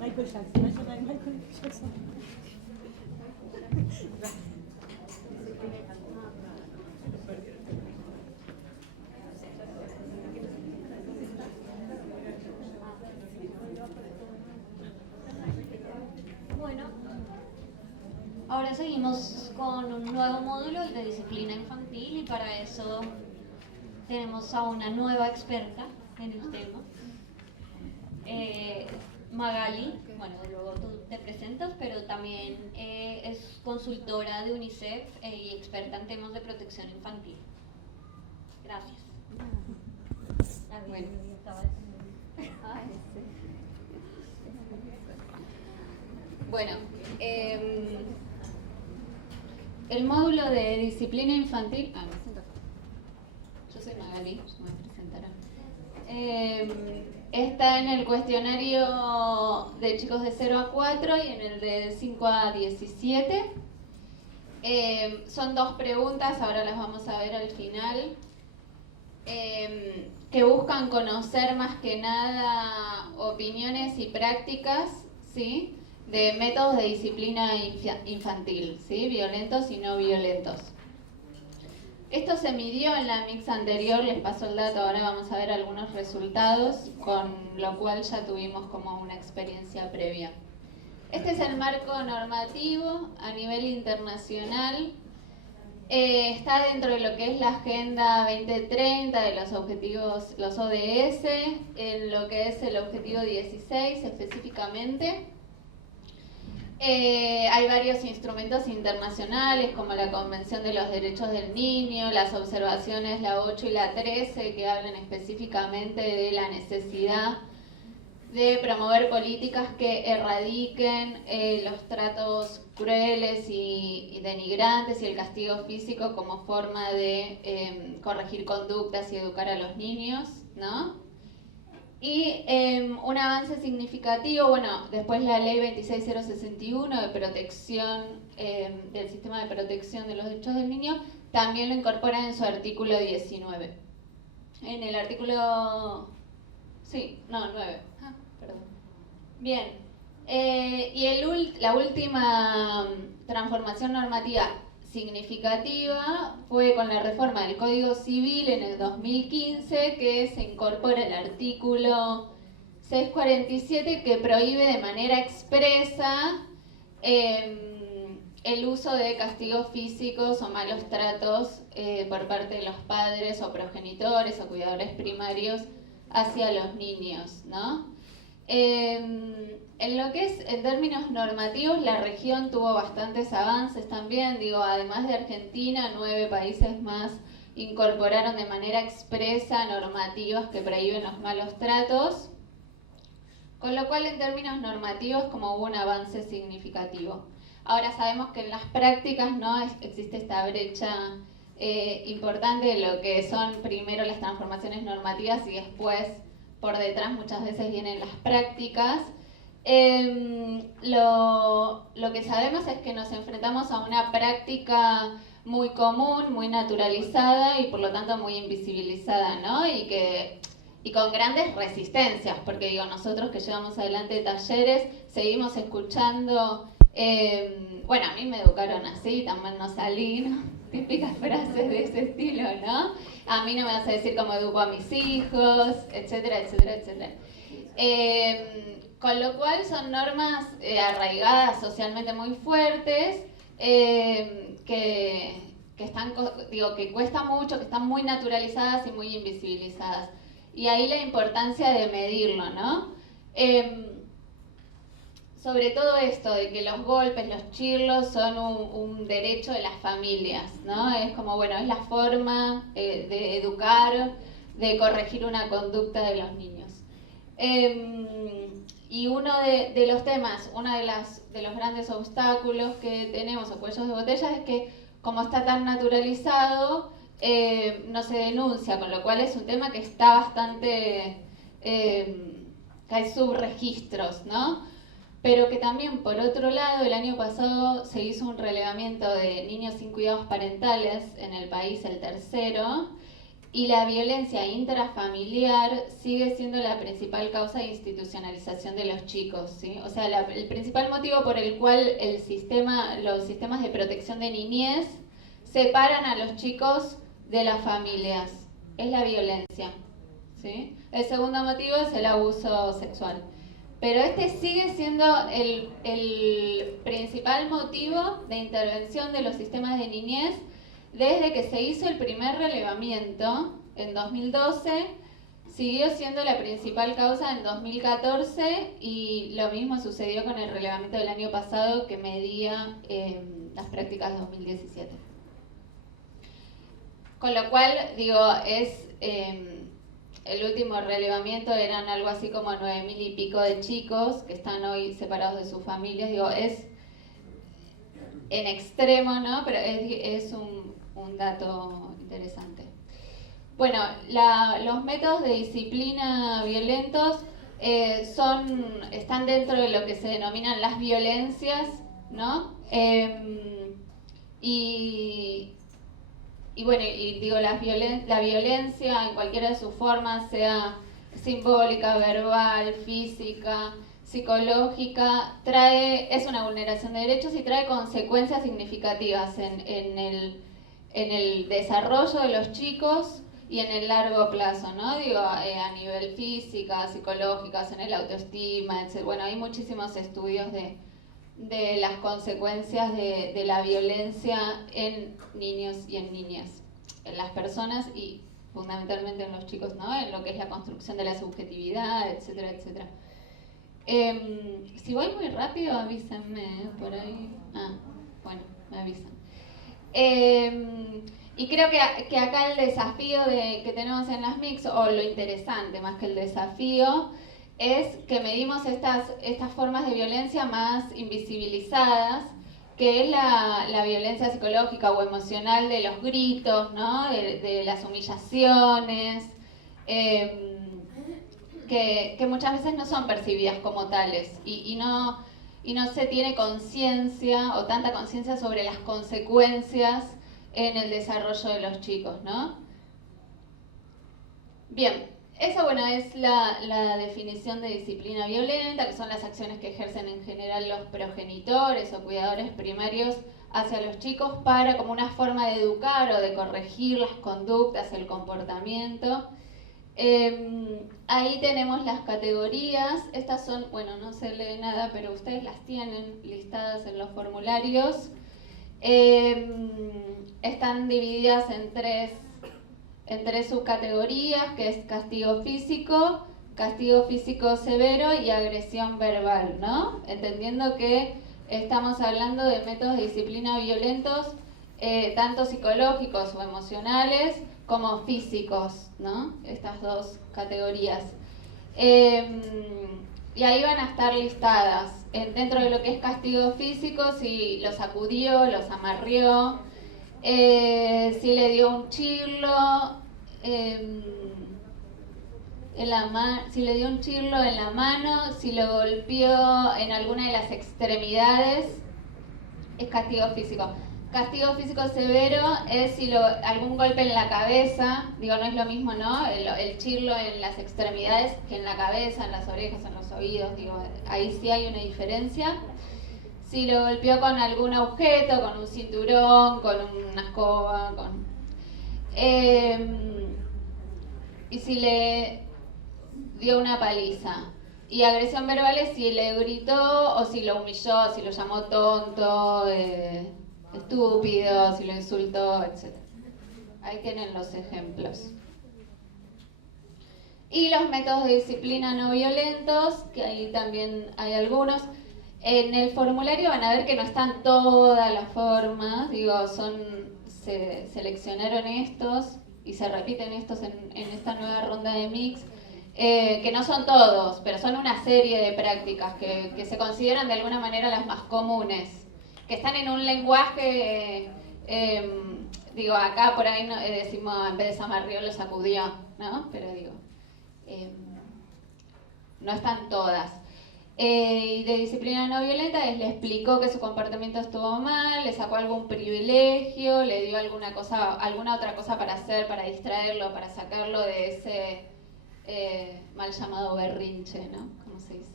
Michael Jackson, eso no es Michael Jackson. Bueno, ahora seguimos con un nuevo módulo, el de disciplina infantil, y para eso tenemos a una nueva experta en el tema. Magali, bueno, luego tú te presentas, pero también es consultora de UNICEF y experta en temas de protección infantil. Gracias. Bueno, bueno, el módulo de disciplina infantil. Me siento acá. Yo soy Magali, me presentarán. Está en el cuestionario de chicos de 0 a 4 y en el de 5 a 17. Son dos preguntas, ahora las vamos a ver al final, que buscan conocer más que nada opiniones y prácticas, ¿sí?, de métodos de disciplina infantil, ¿sí?, violentos y no violentos. Esto se midió en la mix anterior, les paso el dato, ahora vamos a ver algunos resultados, con lo cual ya tuvimos como una experiencia previa. Este es el marco normativo a nivel internacional. Está dentro de lo que es la Agenda 2030 de los objetivos, los ODS, en lo que es el objetivo 16 específicamente. Hay varios instrumentos internacionales como la Convención de los Derechos del Niño, las observaciones la 8 y la 13 que hablan específicamente de la necesidad de promover políticas que erradiquen los tratos crueles y denigrantes y el castigo físico como forma de corregir conductas y educar a los niños, ¿no? Y un avance significativo, bueno, después la ley 26061 de protección, del sistema de protección de los derechos del niño, también lo incorpora en su artículo 19. En el artículo... sí, no, 9. Perdón. Bien, y la última transformación normativa significativa fue con la reforma del Código Civil en el 2015, que se incorpora el artículo 647 que prohíbe de manera expresa el uso de castigos físicos o malos tratos por parte de los padres o progenitores o cuidadores primarios hacia los niños, ¿no? En lo que es, en términos normativos, la región tuvo bastantes avances también, digo, además de Argentina, 9 países más incorporaron de manera expresa normativas que prohíben los malos tratos, con lo cual en términos normativos como hubo un avance significativo. Ahora sabemos que en las prácticas no existe esta brecha importante de lo que son primero las transformaciones normativas y después por detrás muchas veces vienen las prácticas. Lo que sabemos es que nos enfrentamos a una práctica muy común, muy naturalizada y por lo tanto muy invisibilizada, ¿no? Y con grandes resistencias, porque digo, nosotros que llevamos adelante talleres, seguimos escuchando, bueno, a mí me educaron así, también no salí, ¿no? Típicas frases de ese estilo, ¿no? A mí no me vas a decir cómo educo a mis hijos, etcétera, etcétera, etcétera. Con lo cual son normas arraigadas socialmente muy fuertes, que están, digo, que cuesta mucho, que están muy naturalizadas y muy invisibilizadas. Y ahí la importancia de medirlo, ¿no? Sobre todo esto de que los golpes, los chirlos son un derecho de las familias, ¿no? Es como, bueno, es la forma de educar, de corregir una conducta de los niños. Y uno de los temas, uno de los grandes obstáculos que tenemos o cuellos de botella es que como está tan naturalizado, no se denuncia, con lo cual es un tema que está bastante, que hay subregistros, ¿no? Pero que también, por otro lado, el año pasado se hizo un relevamiento de niños sin cuidados parentales en el país, el tercero, y la violencia intrafamiliar sigue siendo la principal causa de institucionalización de los chicos, ¿sí? O sea, el principal motivo por el cual los sistemas de protección de niñez separan a los chicos de las familias es la violencia, ¿sí? El segundo motivo es el abuso sexual. Pero este sigue siendo el principal motivo de intervención de los sistemas de niñez desde que se hizo el primer relevamiento en 2012, siguió siendo la principal causa en 2014 y lo mismo sucedió con el relevamiento del año pasado que medía las prácticas de 2017. Con lo cual, digo, el último relevamiento eran algo así como 9.000 y pico de chicos que están hoy separados de sus familias. Digo, es en extremo, ¿no? Pero es un dato interesante. Bueno, los métodos de disciplina violentos están dentro de lo que se denominan las violencias, ¿no? Y bueno, digo, la violencia en cualquiera de sus formas, sea simbólica, verbal, física, psicológica, es una vulneración de derechos y trae consecuencias significativas en el desarrollo de los chicos y en el largo plazo, ¿no? Digo, a nivel física, psicológicas, en el autoestima, etc. Bueno, hay muchísimos estudios de las consecuencias de la violencia en niños y en niñas, en las personas y fundamentalmente en los chicos, ¿no? En lo que es la construcción de la subjetividad, etcétera, etcétera. Si voy muy rápido, avísenme, por ahí. Bueno, me avisan. Y creo que acá el desafío que tenemos en las MICS, o lo interesante más que el desafío, es que medimos estas formas de violencia más invisibilizadas, que es la violencia psicológica o emocional de los gritos, ¿no? De las humillaciones, que muchas veces no son percibidas como tales y no se tiene conciencia o tanta conciencia sobre las consecuencias en el desarrollo de los chicos, ¿no? Bien, esa, bueno, es la definición de disciplina violenta, que son las acciones que ejercen en general los progenitores o cuidadores primarios hacia los chicos como una forma de educar o de corregir las conductas, el comportamiento. Ahí tenemos las categorías. Estas son, bueno, no se lee nada, pero ustedes las tienen listadas en los formularios. Están divididas en tres subcategorías, que es castigo físico severo y agresión verbal, ¿no? Entendiendo que estamos hablando de métodos de disciplina violentos, tanto psicológicos o emocionales, como físicos, ¿no? Estas dos categorías. Y ahí van a estar listadas, dentro de lo que es castigo físico, si los sacudió, los amarrió, si le dio un chirlo, si le dio un chirlo en la mano, si lo golpeó en alguna de las extremidades, es castigo físico. Castigo físico severo es si algún golpe en la cabeza, digo, no es lo mismo, ¿no? El chirlo en las extremidades que en la cabeza, en las orejas, en los oídos, digo, ahí sí hay una diferencia. Si lo golpeó con algún objeto, con un cinturón, con una escoba, y si le dio una paliza. Y agresión verbal es si le gritó o si lo humilló, si lo llamó tonto, estúpido, si lo insultó, etc. Ahí tienen los ejemplos. Y los métodos de disciplina no violentos, que ahí también hay algunos. En el formulario van a ver que no están todas las formas, digo, se seleccionaron estos y se repiten estos en esta nueva ronda de mix, que no son todos, pero son una serie de prácticas que se consideran de alguna manera las más comunes, que están en un lenguaje, digo, acá por ahí decimos, en vez de zamarrió, lo sacudió, ¿no? Pero digo, no están todas. Y de disciplina no violenta le explicó que su comportamiento estuvo mal, le sacó algún privilegio, le dio alguna otra cosa para hacer, para distraerlo, para sacarlo de ese mal llamado berrinche, ¿no? ¿Cómo se dice?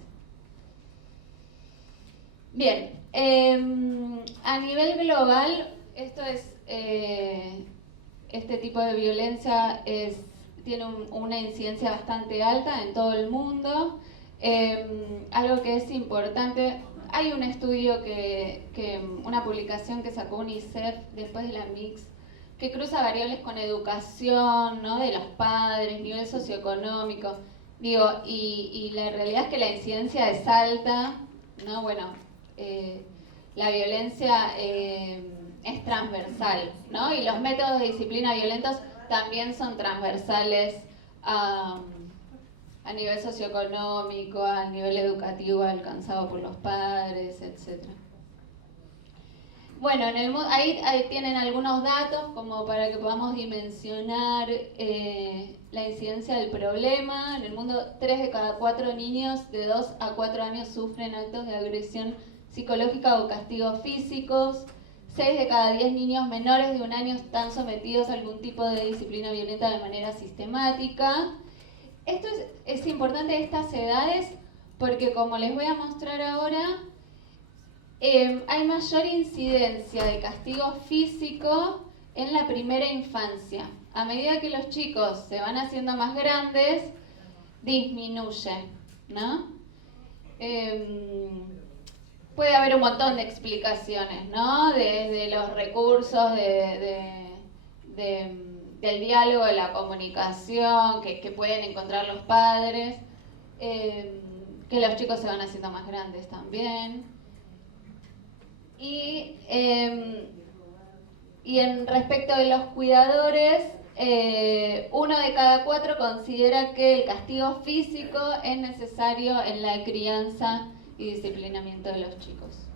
Bien, a nivel global, este tipo de violencia tiene una incidencia bastante alta en todo el mundo. Algo que es importante, hay un estudio una publicación que sacó UNICEF después de la Mix, que cruza variables con educación, ¿no? De los padres, nivel socioeconómico, y la realidad es que la incidencia es alta, ¿no? Bueno, la violencia es transversal, ¿no? Y los métodos de disciplina violentos también son transversales a nivel socioeconómico, a nivel educativo alcanzado por los padres, etc. Bueno, ahí tienen algunos datos como para que podamos dimensionar la incidencia del problema. En el mundo, 3 de cada 4 niños de 2 a 4 años sufren actos de agresión psicológica o castigos físicos. 6 de cada 10 niños menores de 1 año están sometidos a algún tipo de disciplina violenta de manera sistemática. Esto es importante, estas edades, porque como les voy a mostrar ahora, hay mayor incidencia de castigo físico en la primera infancia. A medida que los chicos se van haciendo más grandes, disminuye, ¿no? Puede haber un montón de explicaciones, ¿no? Desde los recursos del diálogo, de la comunicación que pueden encontrar los padres, que los chicos se van haciendo más grandes también. Y en respecto de los cuidadores, 1 de cada 4 considera que el castigo físico es necesario en la crianza y disciplinamiento de los chicos.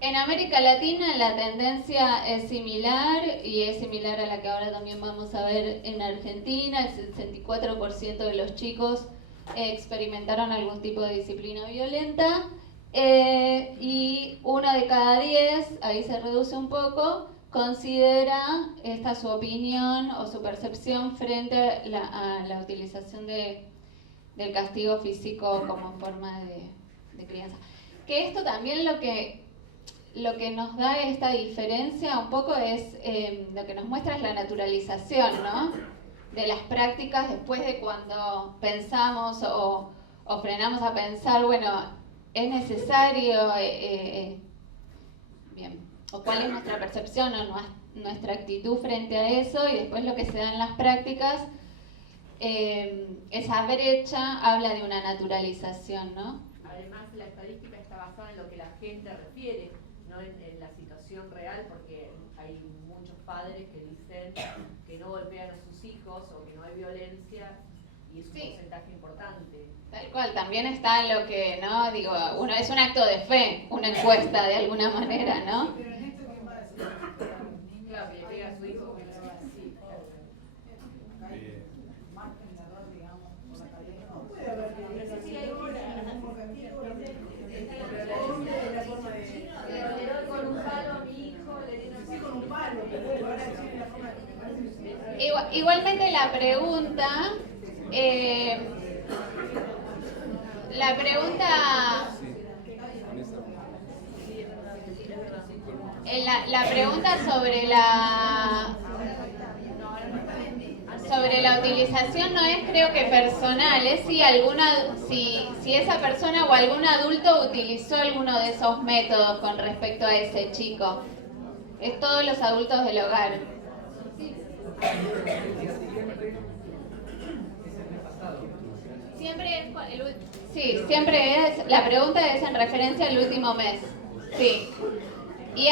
En América Latina la tendencia es similar y es similar a la que ahora también vamos a ver en Argentina. El 64% de los chicos experimentaron algún tipo de disciplina violenta y 1 de cada 10, ahí se reduce un poco, considera esta su opinión o su percepción frente a la utilización del castigo físico como forma de crianza. Que esto también lo que nos da esta diferencia un poco es, lo que nos muestra es la naturalización, ¿no? De las prácticas después de cuando pensamos o frenamos a pensar, bueno, es necesario, bien, o cuál es nuestra percepción o nuestra actitud frente a eso, y después lo que se da en las prácticas, esa brecha habla de una naturalización, ¿no? Además, la estadística está basada en lo que la gente refiere, no en la situación real, porque hay muchos padres que dicen que no golpean a sus hijos o que no hay violencia, y es un porcentaje importante. Tal cual, también está lo que, ¿no? Digo, uno es un acto de fe, una encuesta de alguna manera, ¿no? Pero en esto, ¿quién va a decir? Claro, que le pega a su hijo, que no sea así. Margen de error, digamos, por la cadena. No puede haber violencia. Sí, hay le doy con un palo a mi hijo, le digo sí con un palo, pero ahora decir la forma que me parece. Igualmente la pregunta, la pregunta sobre la utilización no es, creo que personal, es si esa persona o algún adulto utilizó alguno de esos métodos con respecto a ese chico. Es todos los adultos del hogar. Siempre es, la pregunta es en referencia al último mes. Sí. Y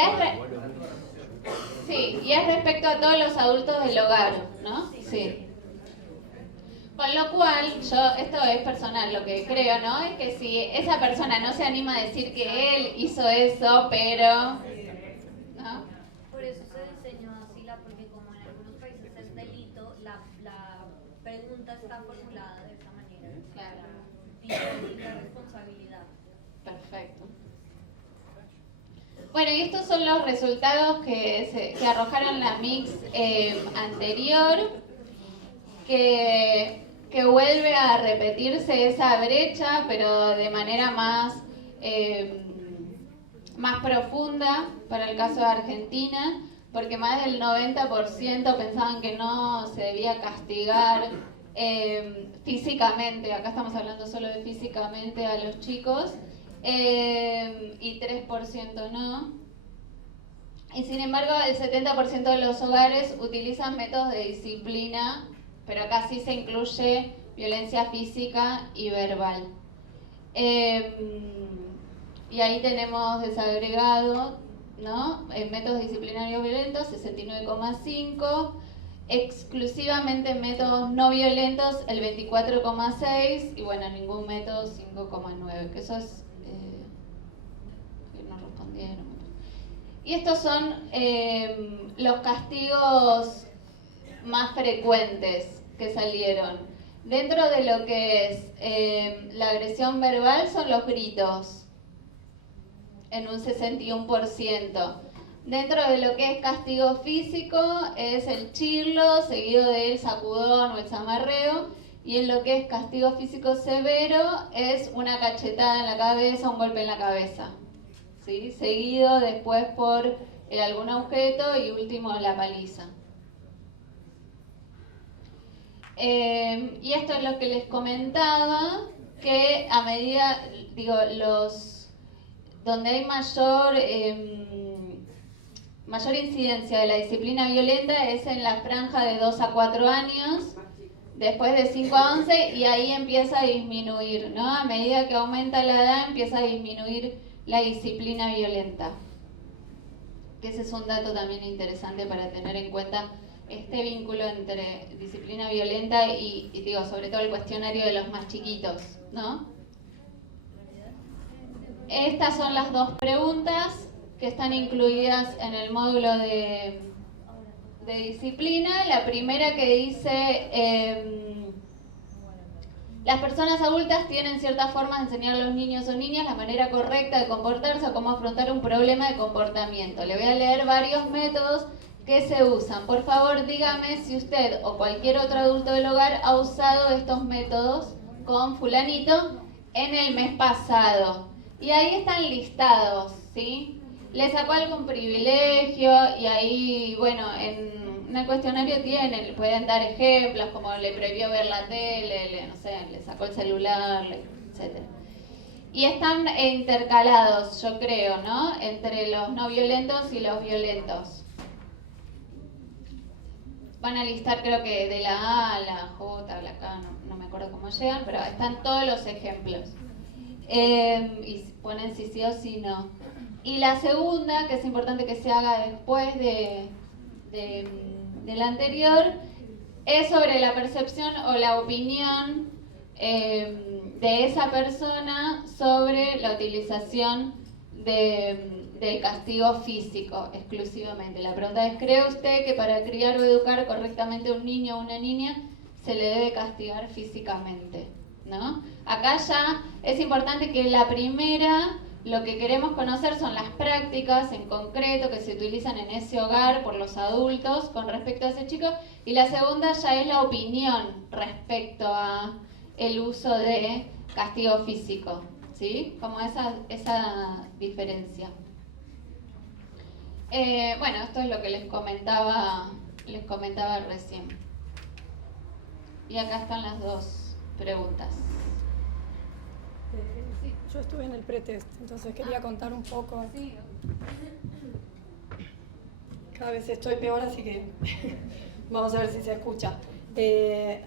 es respecto a todos los adultos del hogar, ¿no? Sí. Con lo cual, esto es personal, lo que creo, ¿no? Es que si esa persona no se anima a decir que él hizo eso, pero... ¿no? Por eso se diseñó así, porque como en algunos países es delito, la pregunta está formulada de esa manera. Claro. Y la responsabilidad. Perfecto. Bueno, y estos son los resultados que arrojaron la mix anterior, que vuelve a repetirse esa brecha, pero de manera más profunda para el caso de Argentina, porque más del 90% pensaban que no se debía castigar físicamente, acá estamos hablando solo de físicamente a los chicos, y 3% no. Y sin embargo, el 70% de los hogares utilizan métodos de disciplina, pero acá sí se incluye violencia física y verbal. Y ahí tenemos desagregado, ¿no? Métodos disciplinarios violentos, 69,5%. Exclusivamente métodos no violentos, el 24,6%. Y bueno, ningún método, 5,9%. Que eso es... que no respondieron. Y estos son los castigos más frecuentes que salieron. Dentro de lo que es la agresión verbal son los gritos, en un 61%. Dentro de lo que es castigo físico es el chirlo, seguido del sacudón o el zamarreo. Y en lo que es castigo físico severo es una cachetada en la cabeza, un golpe en la cabeza, ¿sí? Seguido después por algún objeto y último la paliza. Y esto es lo que les comentaba, que a medida, donde hay mayor incidencia de la disciplina violenta es en la franja de 2 a 4 años, después de 5 a 11, y ahí empieza a disminuir, ¿no? A medida que aumenta la edad empieza a disminuir la disciplina violenta. Que ese es un dato también interesante para tener en cuenta, este vínculo entre disciplina violenta y sobre todo el cuestionario de los más chiquitos, ¿no? Estas son las dos preguntas que están incluidas en el módulo de disciplina. La primera que dice, las personas adultas tienen ciertas formas de enseñar a los niños o niñas la manera correcta de comportarse o cómo afrontar un problema de comportamiento. Le voy a leer varios métodos que se usan. Por favor, dígame si usted o cualquier otro adulto del hogar ha usado estos métodos con fulanito en el mes pasado. Y ahí están listados, ¿sí? Le sacó algún privilegio y ahí, bueno, en el cuestionario pueden dar ejemplos, como le prohibió ver la tele, no sé, le sacó el celular, etc. Y están intercalados, yo creo, ¿no? Entre los no violentos y los violentos. Van a listar, creo que de la A a la J, a la K, no me acuerdo cómo llegan, pero están todos los ejemplos. Y ponen si sí o si no. Y la segunda, que es importante que se haga después de la anterior, es sobre la percepción o la opinión de esa persona sobre la utilización del castigo físico exclusivamente. La pregunta es, ¿cree usted que para criar o educar correctamente a un niño o una niña se le debe castigar físicamente? ¿No? Acá ya es importante que la primera, lo que queremos conocer son las prácticas en concreto que se utilizan en ese hogar por los adultos con respecto a ese chico, y la segunda ya es la opinión respecto a el uso de castigo físico, ¿sí? Como esa diferencia. Bueno, esto es lo que les comentaba recién. Y acá están las dos preguntas. Sí, yo estuve en el pretest, entonces quería contar un poco. Sí. Cada vez estoy peor, así que vamos a ver si se escucha.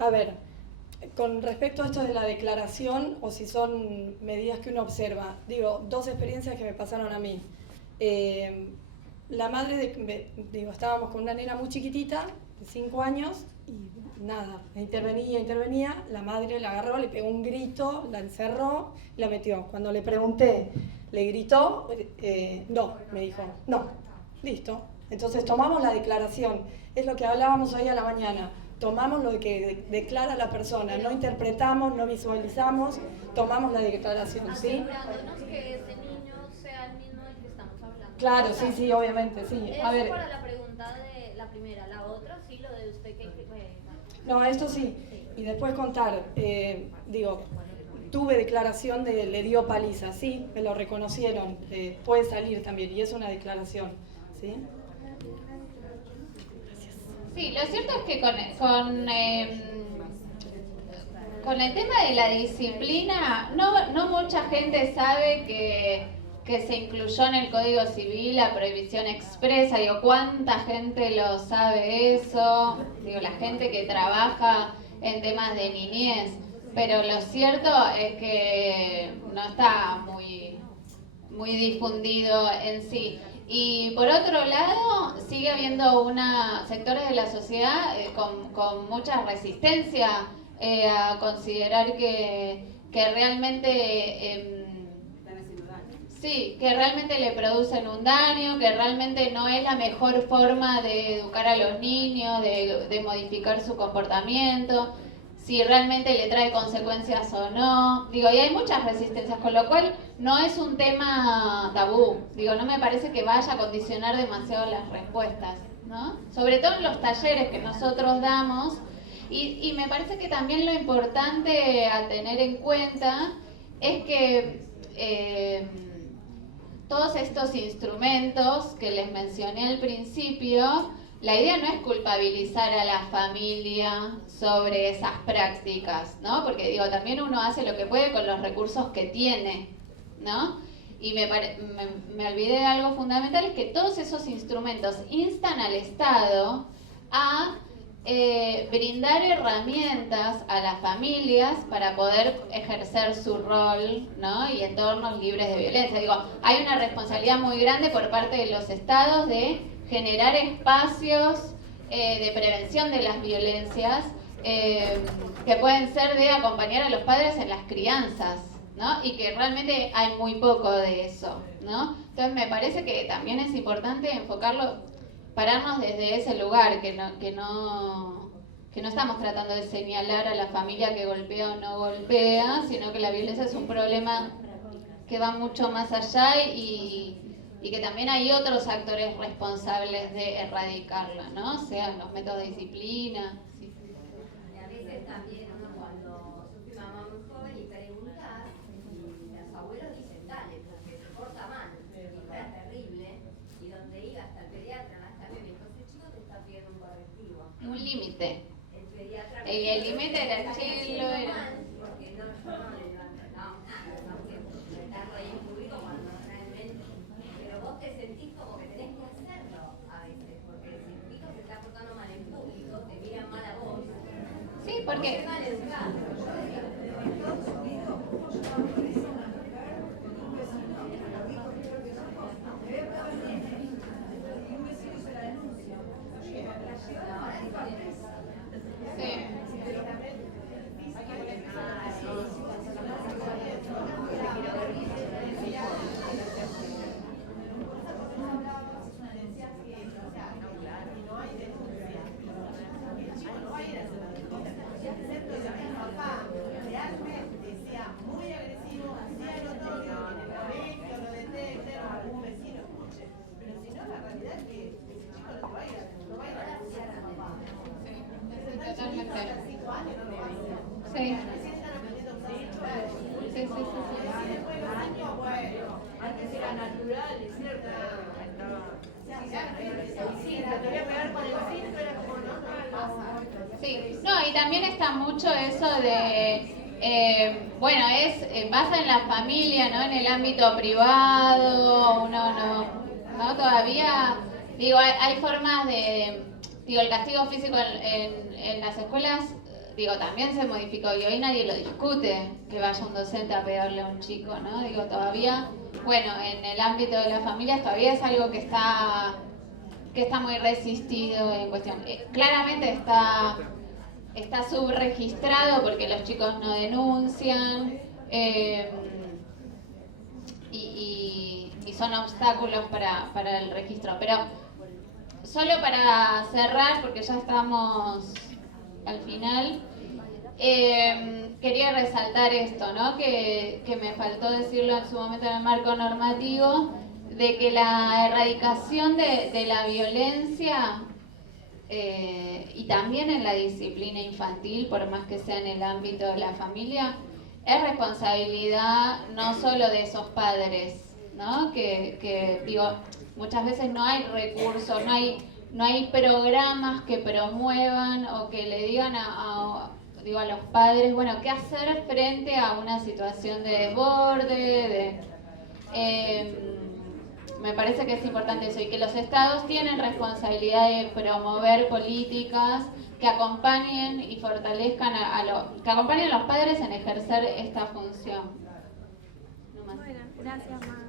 A ver, con respecto a esto de la declaración o si son medidas que uno observa, dos experiencias que me pasaron a mí. La madre, estábamos con una nena muy chiquitita, de 5 años, y nada, intervenía, la madre la agarró, le pegó un grito, la encerró y la metió. Cuando le pregunté, ¿le gritó? No, me dijo, no, listo. Entonces tomamos la declaración, es lo que hablábamos hoy a la mañana. tomamos lo que declara la persona, no interpretamos, no visualizamos, tomamos la declaración, ¿sí? Asegurándonos que ese niño sea el mismo del que estamos hablando. Claro, sí, sí, obviamente, sí. Eso A ver, para la pregunta de la primera. La otra, sí, lo de usted que... no, esto sí. Y después contar, tuve declaración de le dio paliza, sí, me lo reconocieron, puede salir también, y es una declaración, ¿sí? Sí, lo cierto es que con el tema de la disciplina, no mucha gente sabe que se incluyó en el Código Civil la prohibición expresa. Digo, ¿cuánta gente lo sabe eso? Digo, la gente que trabaja en temas de niñez. Pero lo cierto es que no está muy difundido en sí. Y por otro lado, sigue habiendo sectores de la sociedad con mucha resistencia a considerar que realmente sí, que realmente le producen un daño, que realmente no es la mejor forma de educar a los niños, de modificar su comportamiento, si realmente le trae consecuencias o no. Digo, y hay muchas resistencias, con lo cual no es un tema tabú. Digo, no me parece que vaya a condicionar demasiado las respuestas, ¿no? Sobre todo en los talleres que nosotros damos. Y me parece que también lo importante a tener en cuenta es que todos estos instrumentos que les mencioné al principio, la idea no es culpabilizar a la familia sobre esas prácticas, ¿no? Porque digo, también uno hace lo que puede con los recursos que tiene, ¿no? Y me olvidé de algo fundamental, es que todos esos instrumentos instan al Estado a brindar herramientas a las familias para poder ejercer su rol, ¿no? Y entornos libres de violencia. Digo, hay una responsabilidad muy grande por parte de los estados de generar espacios de prevención de las violencias que pueden ser de acompañar a los padres en las crianzas, ¿no? Y que realmente hay muy poco de eso, ¿no? Entonces me parece que también es importante enfocarlo, pararnos desde ese lugar, que no estamos tratando de señalar a la familia que golpea o no golpea, sino que la violencia es un problema que va mucho más allá y que también hay otros actores responsables de erradicarla, ¿no? Sean los métodos de disciplina. Sí. Y a veces también uno cuando sos una mamá muy joven y preguntas, y los abuelos dicen, dale, porque se porta mal, y era terrible, y donde iba hasta el pediatra, hasta el médico, ese chico te está pidiendo un correctivo. Un límite. El pediatra... El límite era el chilo, era... Porque no, que meterlo ahí en público cuando realmente... Pero vos te sentís como que tenés que hacerlo a veces, porque si tu hijo se está portando mal en público, te miran mal a vos. Sí, porque... Te van a educar. Sí. Antes era natural, es cierto. Sí, no, y también está mucho eso de, pasa en la familia, ¿no? En el ámbito privado, uno no todavía, digo, hay formas de, digo, el castigo físico en las escuelas, digo, también se modificó y hoy nadie lo discute, que vaya un docente a pegarle a un chico, ¿no? Digo, todavía, bueno, en el ámbito de las familias todavía es algo que está muy resistido en cuestión. Claramente está subregistrado porque los chicos no denuncian y son obstáculos para el registro. Pero solo para cerrar, porque ya estamos al final. Quería resaltar esto, ¿no? Que me faltó decirlo en su momento en el marco normativo, de que la erradicación de la violencia y también en la disciplina infantil, por más que sea en el ámbito de la familia, es responsabilidad no solo de esos padres, ¿no? Que digo, muchas veces no hay recursos, no hay programas que promuevan o que le digan a los padres, bueno, qué hacer frente a una situación de desborde, me parece que es importante eso, y que los estados tienen responsabilidad de promover políticas que acompañen y fortalezcan que acompañen a los padres en ejercer esta función. No más. Bueno, gracias, Ma.